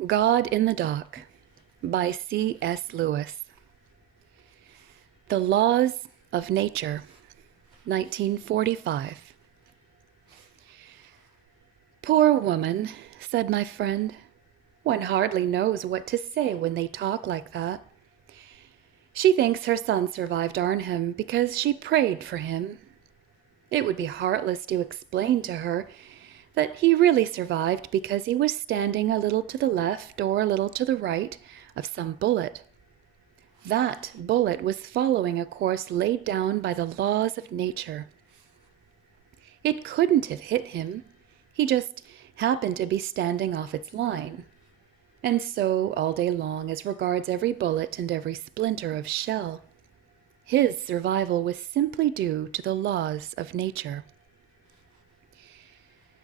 God in the Dock by C.S. Lewis. The Laws of Nature, 1945. Poor woman, said my friend. One hardly knows what to say when they talk like that. She thinks her son survived Arnhem because she prayed for him. It would be heartless to explain to her that he really survived because he was standing a little to the left or a little to the right of some bullet. That bullet was following a course laid down by the laws of nature. It couldn't have hit him. He just happened to be standing off its line. And so all day long as regards every bullet and every splinter of shell. His survival was simply due to the laws of nature.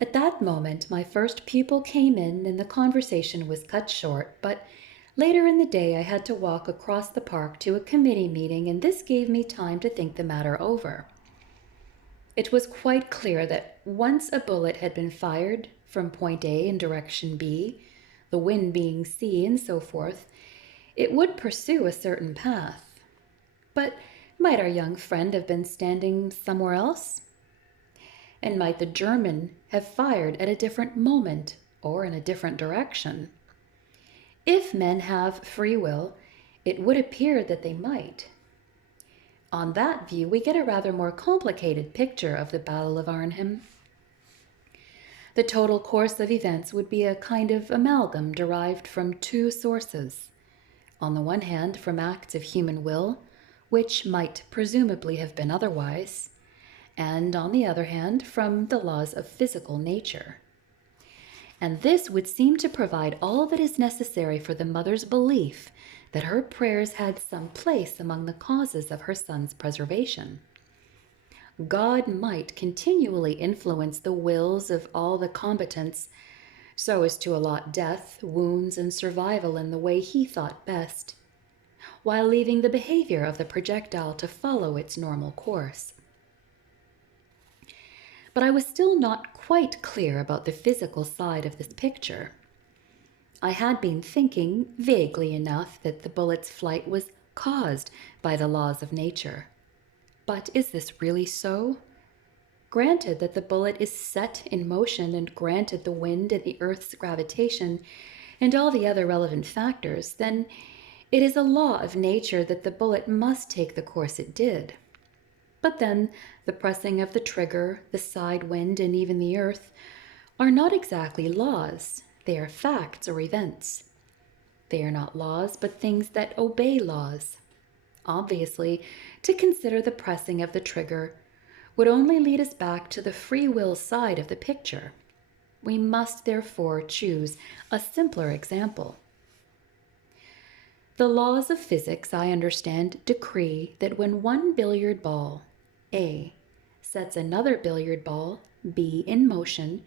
At that moment, my first pupil came in and the conversation was cut short, but later in the day I had to walk across the park to a committee meeting, and this gave me time to think the matter over. It was quite clear that once a bullet had been fired from point A in direction B, the wind being C and so forth, it would pursue a certain path. But might our young friend have been standing somewhere else? And might the German have fired at a different moment or in a different direction? If men have free will, it would appear that they might. On that view, we get a rather more complicated picture of the Battle of Arnhem. The total course of events would be a kind of amalgam derived from two sources. On the one hand, from acts of human will, which might presumably have been otherwise, and on the other hand, from the laws of physical nature. And this would seem to provide all that is necessary for the mother's belief that her prayers had some place among the causes of her son's preservation. God might continually influence the wills of all the combatants so as to allot death, wounds, and survival in the way he thought best, while leaving the behavior of the projectile to follow its normal course. But I was still not quite clear about the physical side of this picture. I had been thinking, vaguely enough, that the bullet's flight was caused by the laws of nature. But is this really so? Granted that the bullet is set in motion, and granted the wind and the Earth's gravitation and all the other relevant factors, then it is a law of nature that the bullet must take the course it did. But then the pressing of the trigger, the side wind, and even the earth are not exactly laws. They are facts or events. They are not laws, but things that obey laws. Obviously, to consider the pressing of the trigger would only lead us back to the free will side of the picture. We must therefore choose a simpler example. The laws of physics, I understand, decree that when one billiard ball, A, sets another billiard ball, B, in motion,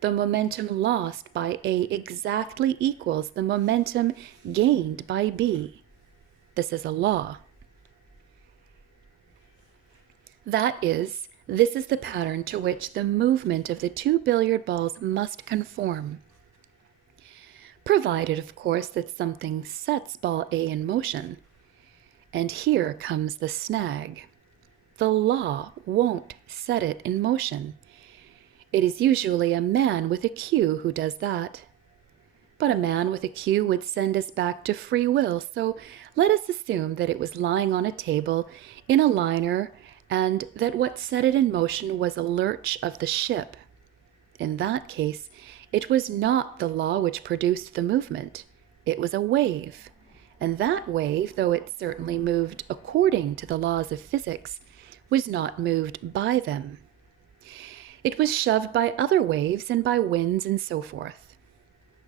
the momentum lost by A exactly equals the momentum gained by B. This is a law. That is, this is the pattern to which the movement of the two billiard balls must conform. Provided, of course, that something sets ball A in motion. And here comes the snag. The law won't set it in motion. It is usually a man with a cue who does that. But a man with a cue would send us back to free will, so let us assume that it was lying on a table in a liner and that what set it in motion was a lurch of the ship. In that case, it was not the law which produced the movement. It was a wave. And that wave, though it certainly moved according to the laws of physics, was not moved by them. It was shoved by other waves and by winds and so forth.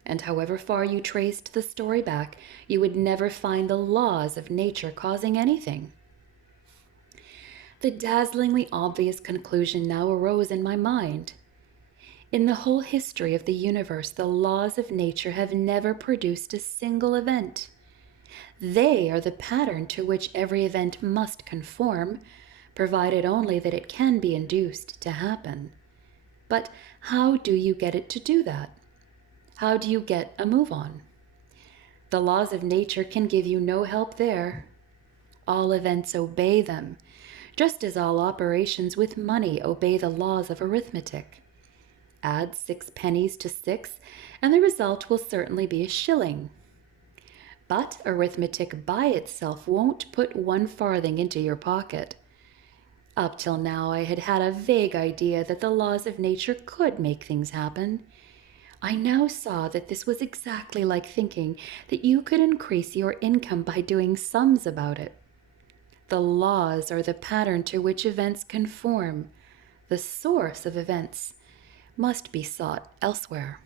And however far you traced the story back, you would never find the laws of nature causing anything. The dazzlingly obvious conclusion now arose in my mind. In the whole history of the universe, the laws of nature have never produced a single event. They are the pattern to which every event must conform, provided only that it can be induced to happen. But how do you get it to do that? How do you get a move on? The laws of nature can give you no help there. All events obey them, just as all operations with money obey the laws of arithmetic. Add 6 pennies to 6, and the result will certainly be a shilling. But arithmetic by itself won't put 1 farthing into your pocket. Up till now, I had had a vague idea that the laws of nature could make things happen. I now saw that this was exactly like thinking that you could increase your income by doing sums about it. The laws are the pattern to which events conform. The source of events must be sought elsewhere.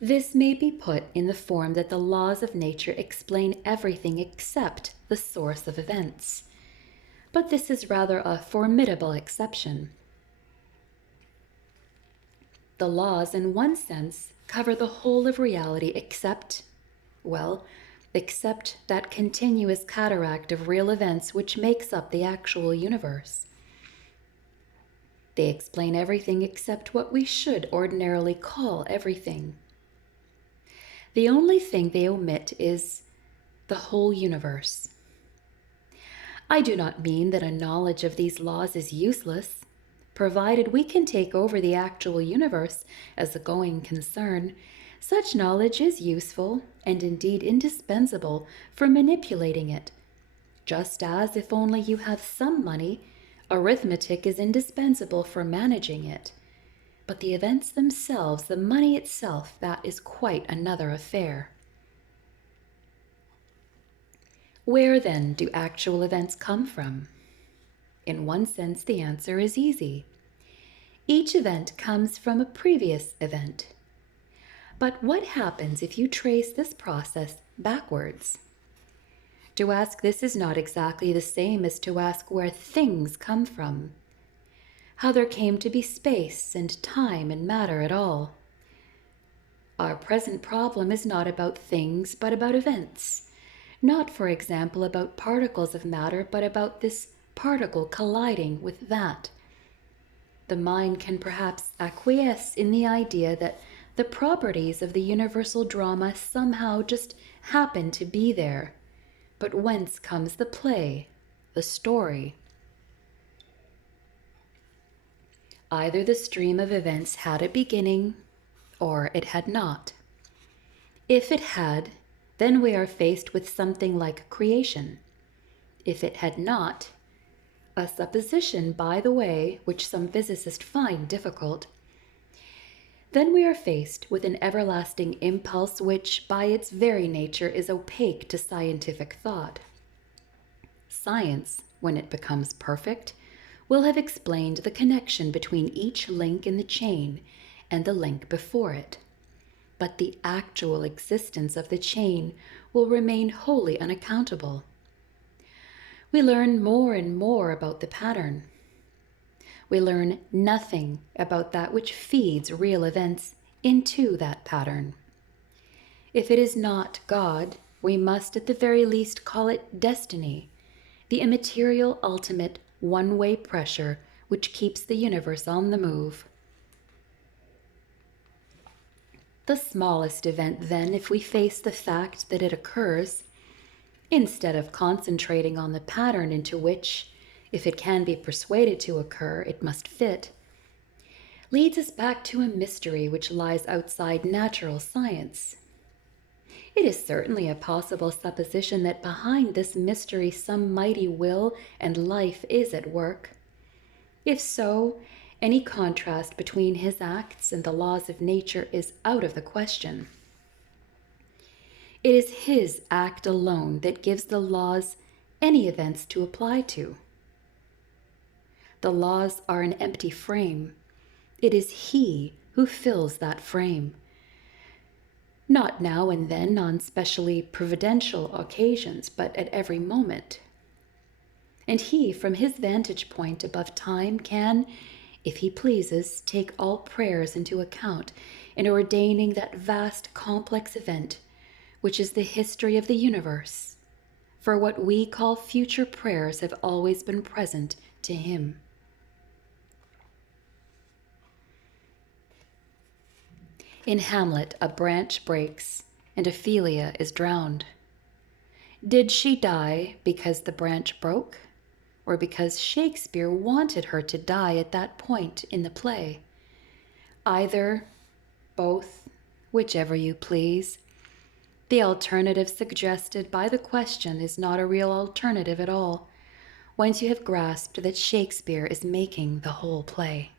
This may be put in the form that the laws of nature explain everything except the source of events. But this is rather a formidable exception. The laws, in one sense, cover the whole of reality except that continuous cataract of real events which makes up the actual universe. They explain everything except what we should ordinarily call everything. The only thing they omit is the whole universe. I do not mean that a knowledge of these laws is useless. Provided we can take over the actual universe as a going concern, such knowledge is useful and indeed indispensable for manipulating it. Just as if only you have some money, arithmetic is indispensable for managing it. But the events themselves, the money itself, that is quite another affair. Where then do actual events come from? In one sense, the answer is easy. Each event comes from a previous event. But what happens if you trace this process backwards? To ask this is not exactly the same as to ask where things come from, how there came to be space and time and matter at all. Our present problem is not about things, but about events. Not, for example, about particles of matter, but about this particle colliding with that. The mind can perhaps acquiesce in the idea that the properties of the universal drama somehow just happen to be there. But whence comes the play, the story? Either the stream of events had a beginning, or it had not. If it had, then we are faced with something like creation. If it had not, a supposition, by the way, which some physicists find difficult, then we are faced with an everlasting impulse which, by its very nature, is opaque to scientific thought. Science, when it becomes perfect, will have explained the connection between each link in the chain and the link before it. But the actual existence of the chain will remain wholly unaccountable. We learn more and more about the pattern. We learn nothing about that which feeds real events into that pattern. If it is not God, we must at the very least call it destiny, the immaterial, ultimate, one-way pressure which keeps the universe on the move. The smallest event, then, if we face the fact that it occurs, instead of concentrating on the pattern into which, if it can be persuaded to occur, it must fit, leads us back to a mystery which lies outside natural science. It is certainly a possible supposition that behind this mystery some mighty will and life is at work. If so, any contrast between his acts and the laws of nature is out of the question. It is his act alone that gives the laws any events to apply to. The laws are an empty frame. It is he who fills that frame. Not now and then on specially providential occasions, but at every moment. And he, from his vantage point above time, can, if he pleases, take all prayers into account in ordaining that vast complex event, which is the history of the universe. For what we call future prayers have always been present to him. In Hamlet, a branch breaks and Ophelia is drowned. Did she die because the branch broke, or because Shakespeare wanted her to die at that point in the play? Either, both, whichever you please. The alternative suggested by the question is not a real alternative at all, once you have grasped that Shakespeare is making the whole play.